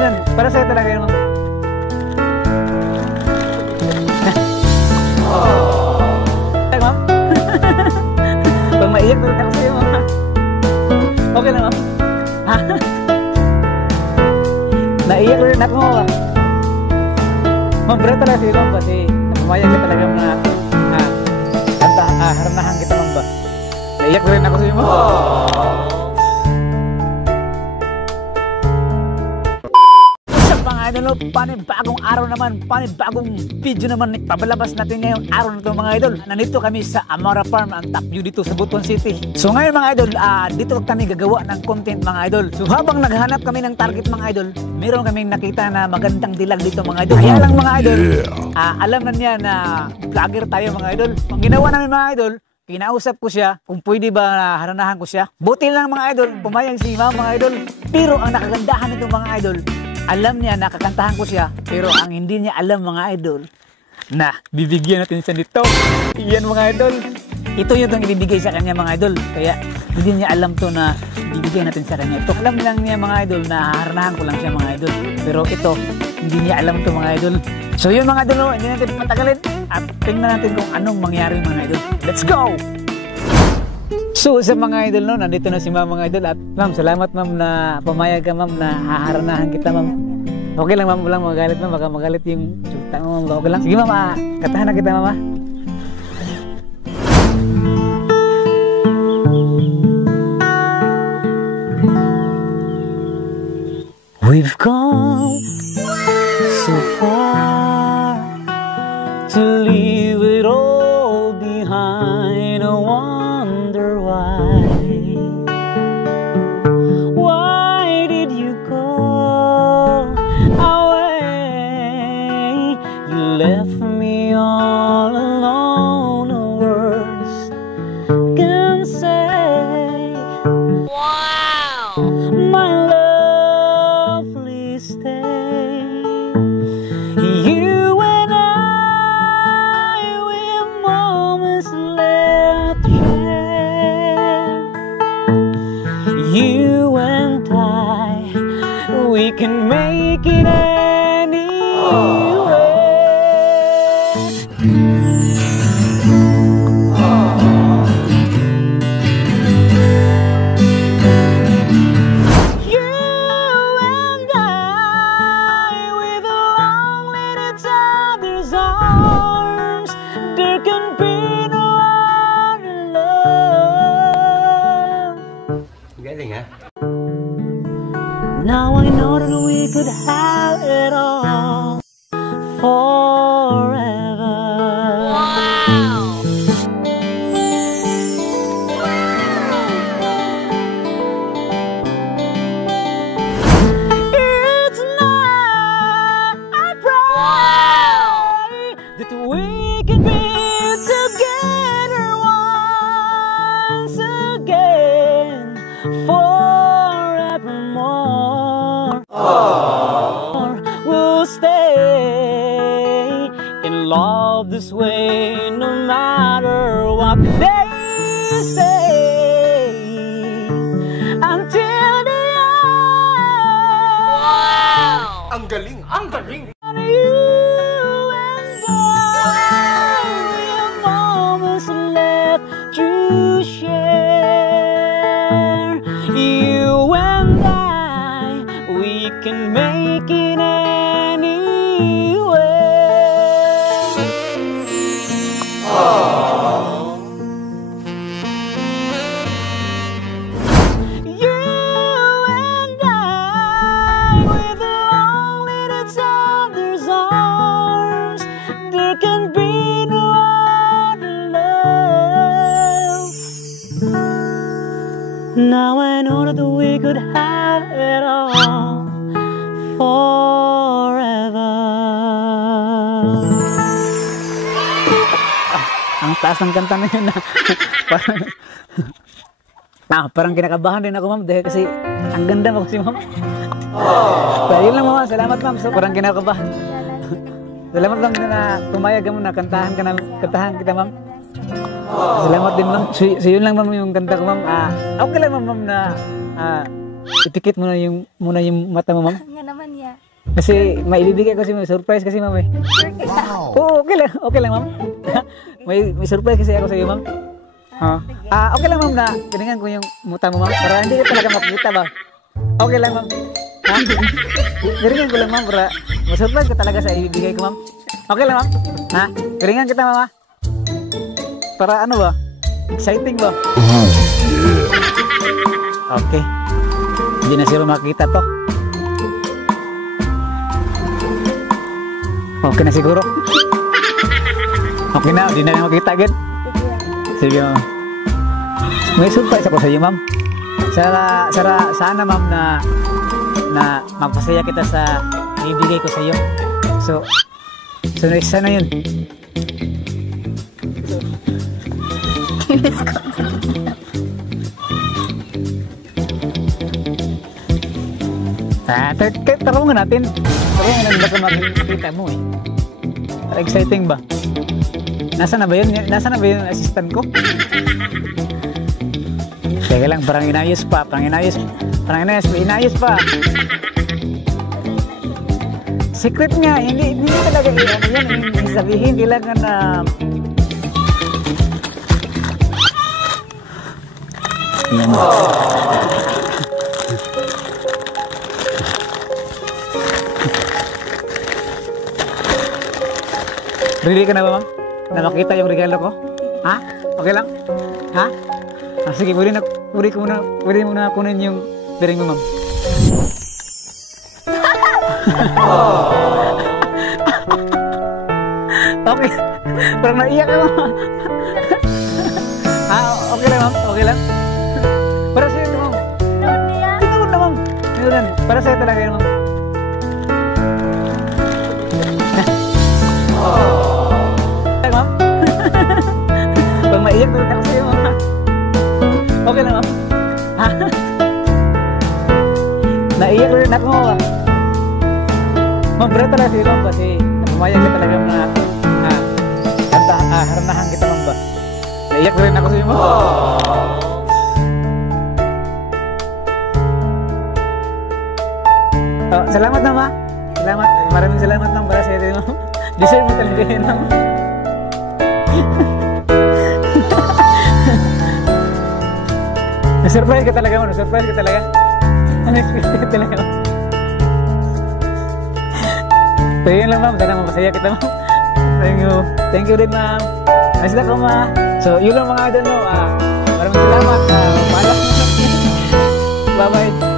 yun. Para sa'yo talaga yun, ma'am. Ma'am? Pag maiyak na rin ako sa'yo, ma'am. Okay na, ma'am? Ha? Naiyak na rin ako, ma'am. Ma'am, pero talaga sa'yo, ma'am, kasi napamayag ka talaga na haranahan kita, ma'am ba? Naiyak na rin ako sa'yo, ma'am. Idol, panibagong araw naman, panibagong video naman pabalabas natin ngayong araw na ito mga idol. Nandito kami sa Amara Farm, ang top view dito sa Butuan City. So ngayon mga idol, dito kami gagawa ng content mga idol. So habang naghanap kami ng target mga idol, meron kaming nakita na magandang dilag dito mga idol. Kaya lang mga idol, alam na niya na vlogger tayo mga idol. Ang ginawa namin mga idol, kinausap ko siya kung pwede ba haranahan ko siya. Buti lang mga idol, pumayag si ma'am mga idol. Pero ang nakagandahan nito mga idol, alam niya nakakantahan ko siya, pero ang hindi niya alam mga idol, na bibigyan natin siya nito. Iyan mga idol, ito yung itong ibibigay sa kanya mga idol. Kaya hindi niya alam to na bibigyan natin sa kanya ito. Alam lang niya mga idol na haharanahan ko lang siya mga idol, pero ito hindi niya alam to mga idol. So yun mga idol, hindi natin patagalin at tingnan natin kung anong mangyari mga idol. Let's go! So sa mga idol no, nandito na si ma'am mga idol. At ma'am, salamat ma'am na pumayag ka ma'am na haharanahan kita ma'am. Okay lang ma'am, walang magalit ma'am, baka magalit yung sulta mo ma'am. Okay lang. Sige ma'am, katahan na kita ma'am. We've come so far to leave it all behind. I wonder why did you go away? You left me all alone. No words can say. Wow, my lovely stay. You and I, with moments left to share. You and I, we can make it anywhere. You and I, with a long little other's arms, there can be no other love. Galing ha? Now I know that we could have it all forever. Wow! It's not I pray that we can be together once again forevermore. We'll stay in love this way no matter what they say until the end. Wow! Ang galing! Ang galing! You and I, with moments left to share. You and I, we can make it anywhere. You and I, with a long little other's arms, there can be no other love. Now I know that we could have it all forever. Ang taas ng kanta na yun na parang kinakabahan din ako ma'am dahil kasi ang ganda mo kasi ma'am. So yun lang ma'am, salamat ma'am. So parang kinakabahan. Salamat ma'am na pumayag mo na kantahan kita ma'am. Salamat din ma'am. So yun lang ma'am yung kanta ko ma'am. Okay lang ma'am na ipikit muna yung mata mo, ma'am. Nga naman ya. Kasi maibibigay ko si ma'am, surprise kasi ma'am eh. Oo, okay lang ma'am. may surprise kasi ako sa iyo, ma'am. Okay lang ma'am na galingan ko yung muta mo, ma'am, para hindi ka talaga makikita ba. Okay lang ma'am. Ha? Galingan ko lang ma'am para ma-surprise ka talaga sa ibibigay ko, ma'am. Okay lang ma'am. Ha? Galingan kita, ma'am. Ha? Para ano ba? Exciting ba? Okay. Hindi na sila makita to. Okay na siguro. Okay na, hindi na lang makita agad. Sige ma'am. May surprise ako sa iyo, ma'am. Sana ma'am na magpasaya kita sa ibigay ko sa iyo. So next sana yun. Tarungan natin. Tarungan natin baka makikita mo eh. Para exciting ba? Nasaan na ba yun? Nasaan na ba yung assistant ko? Teka lang, parang inayos pa. Inayos pa. Secret nga, hindi talaga hindi sabihin, kailangan na ready ka na ba, ma'am? Na makita yung regalo ko? Ha? Okay lang? Ha? Sige, pwede mo na kunin yung piring mo, ma'am. Okay. Parang naiyak ako. Okay lang, ma'am. Okay lang. Para sa'yo ito, ma'am. Tingnan na, ma'am. Para sa'yo talaga yun, ma'am. Ma'am. Pag maiyak na rin ako sa'yo, ma'am. Okay lang, ma'am. Naiyak na rin ako, ma'am. Ma'am, berat talaga sa'yo, ma'am. Kasi pumayag ka talaga na haranahan kita, ma'am ba? Naiyak na rin ako sa'yo, ma'am. Salamat na, ma'am. Salamat. Maraming salamat, ma'am, para sa'yo, ma'am. Deserve mo talaga yun, ma'am. Na-surprise ka talaga, ma'am. Na-surprise ka talaga. Unexpected ka talaga, ma'am. So yun lang, ma'am. Sana mapasaya kita, ma'am. Thank you. Thank you din, ma'am. Nice lang ko, ma'am. So yun lang mga idol, no. Maraming salamat. Paalam. Bye-bye.